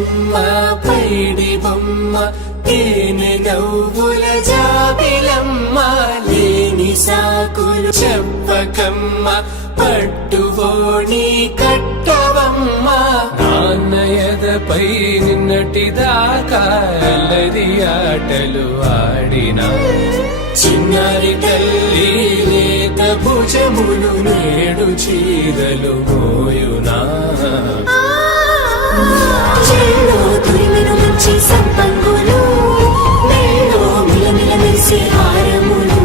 బొమ్మ పైడి బొమ్మ తేనె నవ్వుల జాబిలమ్మ లేని సాకులు చెప్పకమ్మ పట్టువోణి కట్టవమ్మ నాన్నయదపై నిన్నటిదాకా అల్లరి ఆటలు ఆడినా చిన్నారి తల్లి లేత భుజములు నేడు చీరలు మోయునా మంచి సంపంగులు మెళ్ళో మిలమిల మెరిసే హారములు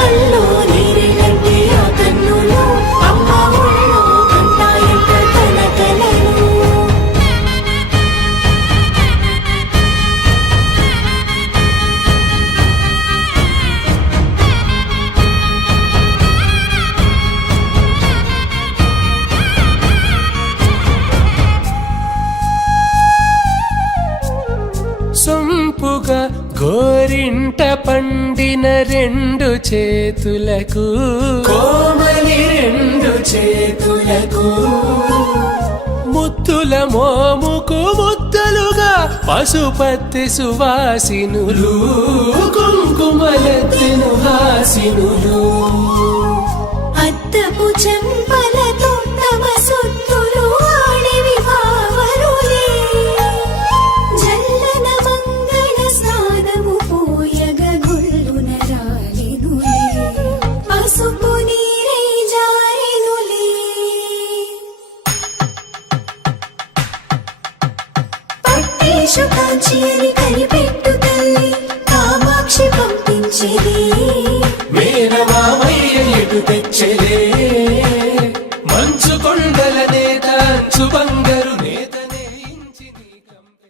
అల్లో నీరెలంటే ఆ కన్నులు అమ్మ ఒళ్ళో కంటాయంట తన కలలు సొంపుగా గోరింట పండిన రెండు చేతులకు కోమలి రెండు చేతులకు ముత్తుల మోముకు ముద్దలుగా పశుపతి సువాసినులు కుంకుమలెత్తిను హాసినులు అద్దపు చెంపలతో తమ సొత్తులు ఆడివి భావరులే జల్లన మంగళ స్నానము పోయగ గుళ్ళున రాలినులే పసుపు నీరై జారినులే పట్టేషు కాంచి అని కనిపెట్టు తల్లి కామాక్షి పంపించేది మేనమామయ్య ఎటు తెచ్చలే